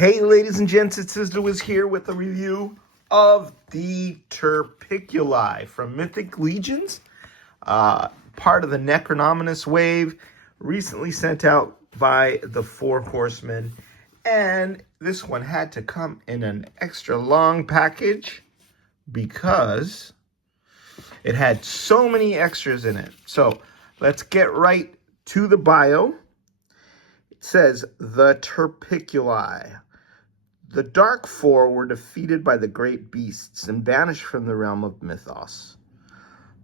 Hey, ladies and gents, it's Sizzler was here with a review of the Turpiculi from Mythic Legions, part of the Necronominous wave, recently sent out by the Four Horsemen. And this one had to come in an extra long package because it had so many extras in it. So let's get right to the bio. It says, the Turpiculi. The Dark Four were defeated by the great beasts and banished from the realm of Mythos.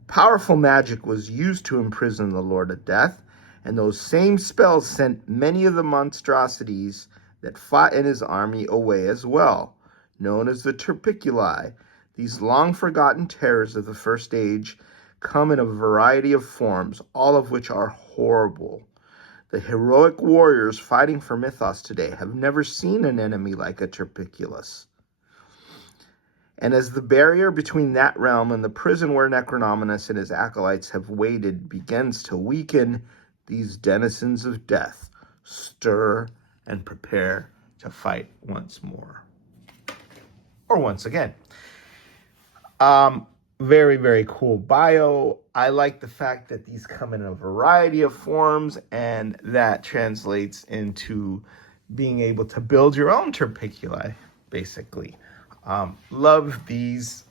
Powerful magic was used to imprison the Lord of Death, and those same spells sent many of the monstrosities that fought in his army away as well, known as the Turpiculi. These long-forgotten terrors of the First Age come in a variety of forms, all of which are horrible. The heroic warriors fighting for Mythos today have never seen an enemy like a Turpiculus. And as the barrier between that realm and the prison where Necronominus and his acolytes have waited begins to weaken, these denizens of death stir and prepare to fight once more. Or once again. Very, very cool bio. I like the fact that these come in a variety of forms, and that translates into being able to build your own Turpiculi, basically. Love these.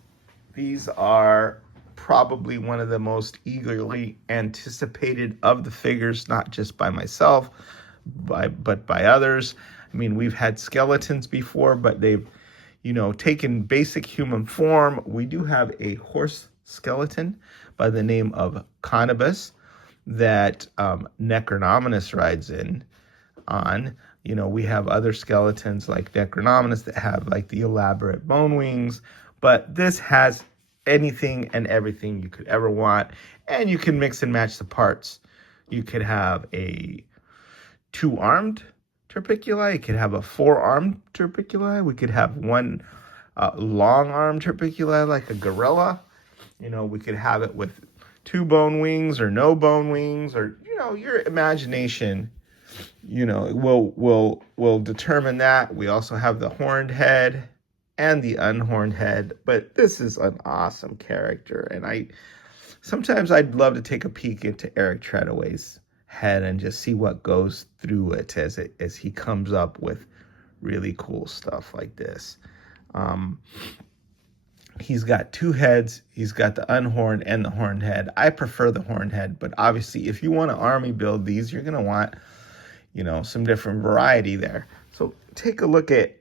These are probably one of the most eagerly anticipated of the figures, not just by myself, but by others. I mean, we've had skeletons before, but they've taken basic human form. We do have a horse skeleton by the name of Cannabis that Necronominus rides on. We have other skeletons like Necronominus that have like the elaborate bone wings, but this has anything and everything you could ever want, and you can mix and match the parts. You could have a two-armed Turpiculi. You could have a four-armed Turpiculi. We could have one long-armed Turpiculi like a gorilla. We could have it with two bone wings or no bone wings, or your imagination will determine that. We also have the horned head and the unhorned head, but this is an awesome character, and sometimes I'd love to take a peek into Eric Treadaway's head and just see what goes through it as he comes up with really cool stuff like this. He's got two heads. He's got the unhorned and the horned head. I prefer the horned head, but obviously if you want to army build these, you're going to want, some different variety there. So take a look at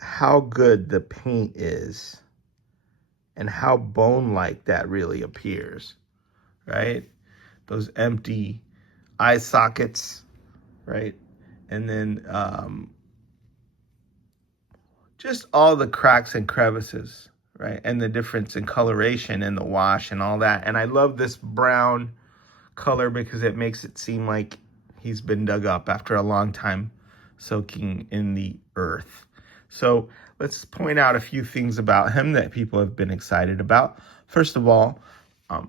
how good the paint is and how bone-like that really appears, right? Those empty eye sockets, right? And then just all the cracks and crevices, right? And the difference in coloration and the wash and all that. And I love this brown color because it makes it seem like he's been dug up after a long time soaking in the earth. So let's point out a few things about him that people have been excited about. First of all,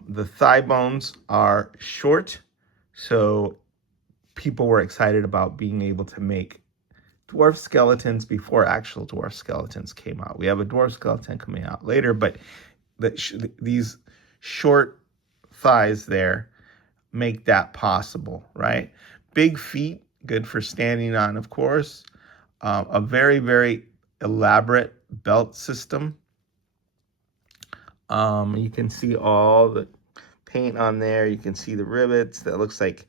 the thigh bones are short, so people were excited about being able to make dwarf skeletons before actual dwarf skeletons came out. We have a dwarf skeleton coming out later, but these short thighs there make that possible, right? Big feet, good for standing on, of course. A very, very elaborate belt system. You can see all the paint on there. You can see the rivets. That looks like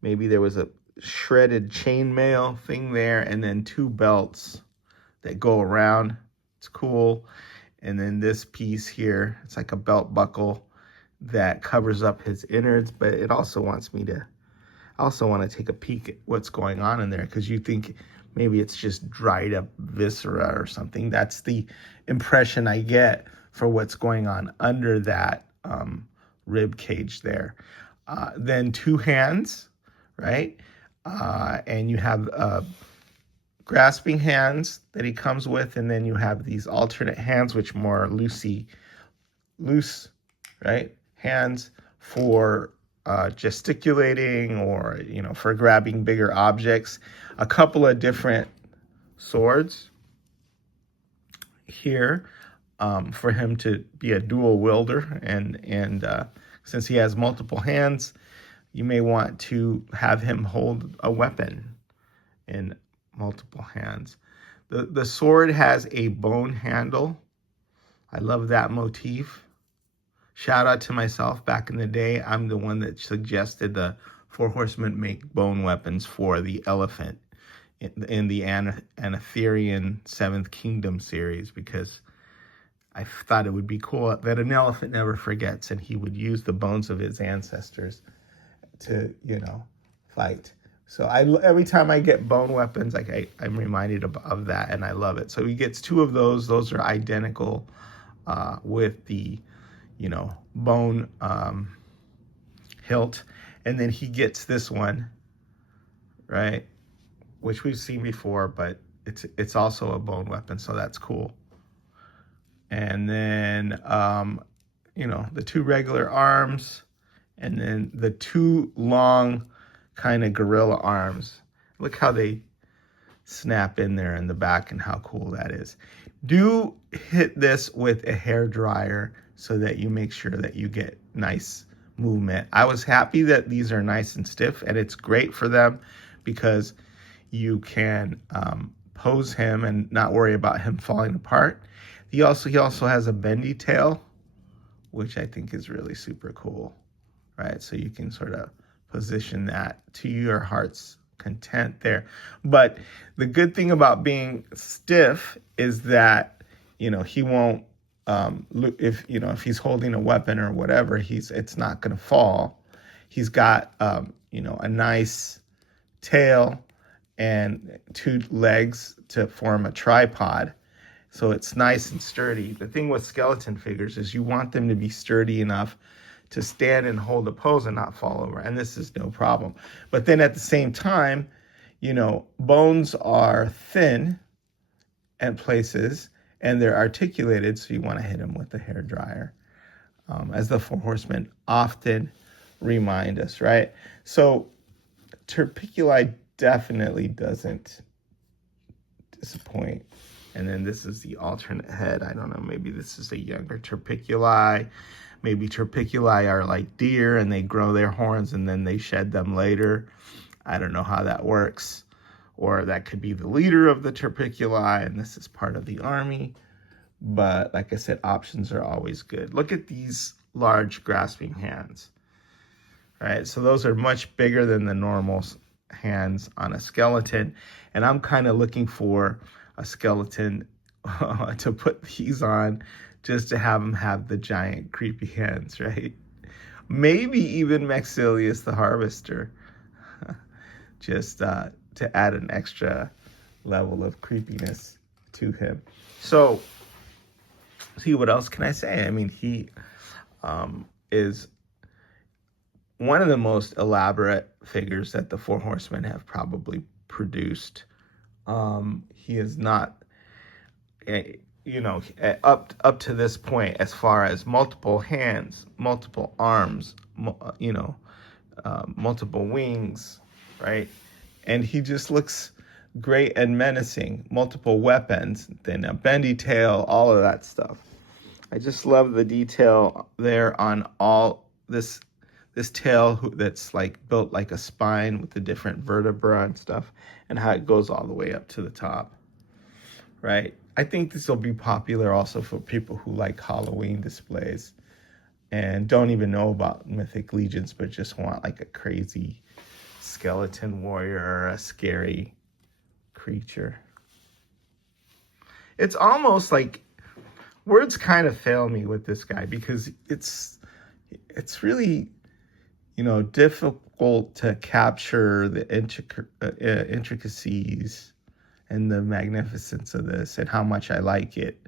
maybe there was a shredded chainmail thing there, and then two belts that go around. It's cool. And then this piece here, it's like a belt buckle that covers up his innards, but it also wants me to want to take a peek at what's going on in there, because you think maybe it's just dried up viscera or something. That's the impression I get for what's going on under that rib cage there. Then two hands, right? And you have grasping hands that he comes with, and then you have these alternate hands, which more loose, right? Hands for gesticulating or, for grabbing bigger objects. A couple of different swords here for him to be a dual wielder, and since he has multiple hands, you may want to have him hold a weapon in multiple hands. The sword has a bone handle. I love that motif. Shout out to myself. Back in the day, I'm the one that suggested the Four Horsemen make bone weapons for the elephant in the Anatherian Seventh Kingdom series, because I thought it would be cool that an elephant never forgets, and he would use the bones of his ancestors to, fight. So every time I get bone weapons, I'm reminded of that, and I love it. So he gets two of those. Those are identical with the, bone hilt. And then he gets this one, right, which we've seen before, but it's also a bone weapon, so that's cool. And then, the two regular arms, and then the two long kind of gorilla arms. Look how they snap in there in the back and how cool that is. Do hit this with a hair dryer so that you make sure that you get nice movement. I was happy that these are nice and stiff, and it's great for them because you can pose him and not worry about him falling apart. He also has a bendy tail, which I think is really super cool, right? So you can sort of position that to your heart's content there. But the good thing about being stiff is that, he won't, if he's holding a weapon or whatever, it's not going to fall. He's got, a nice tail and two legs to form a tripod. So it's nice and sturdy. The thing with skeleton figures is you want them to be sturdy enough to stand and hold a pose and not fall over. And this is no problem. But then at the same time, bones are thin at places and they're articulated. So you want to hit them with the hair dryer, as the Four Horsemen often remind us, right? So Turpiculi definitely doesn't disappoint. And then this is the alternate head. I don't know, maybe this is a younger Turpiculi. Maybe Turpiculi are like deer and they grow their horns and then they shed them later. I don't know how that works. Or that could be the leader of the Turpiculi and this is part of the army. But like I said, options are always good. Look at these large grasping hands. Right, so those are much bigger than the normal hands on a skeleton. And I'm kind of looking for a skeleton to put these on just to have them have the giant creepy hands, right? Maybe even Maxilius the Harvester, just to add an extra level of creepiness to him. So, see, what else can I say? I mean, he is one of the most elaborate figures that the Four Horsemen have probably produced. He is not, up to this point, as far as multiple hands, multiple arms, multiple wings, right? And he just looks great and menacing. Multiple weapons, then a bendy tail, all of that stuff. I just love the detail there on all this tail that's like built like a spine with the different vertebra and stuff, and how it goes all the way up to the top, right? I think this will be popular also for people who like Halloween displays and don't even know about Mythic Legions, but just want like a crazy skeleton warrior or a scary creature. It's almost like words kind of fail me with this guy because it's really, difficult to capture the intricacies and the magnificence of this and how much I like it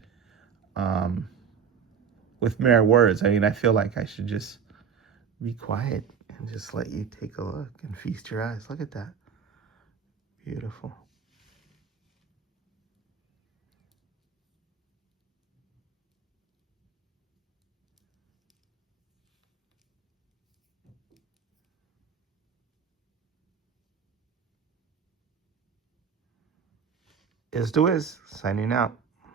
with mere words. I mean, I feel like I should just be quiet and just let you take a look and feast your eyes. Look at that. Beautiful. Is the Wiz, signing out.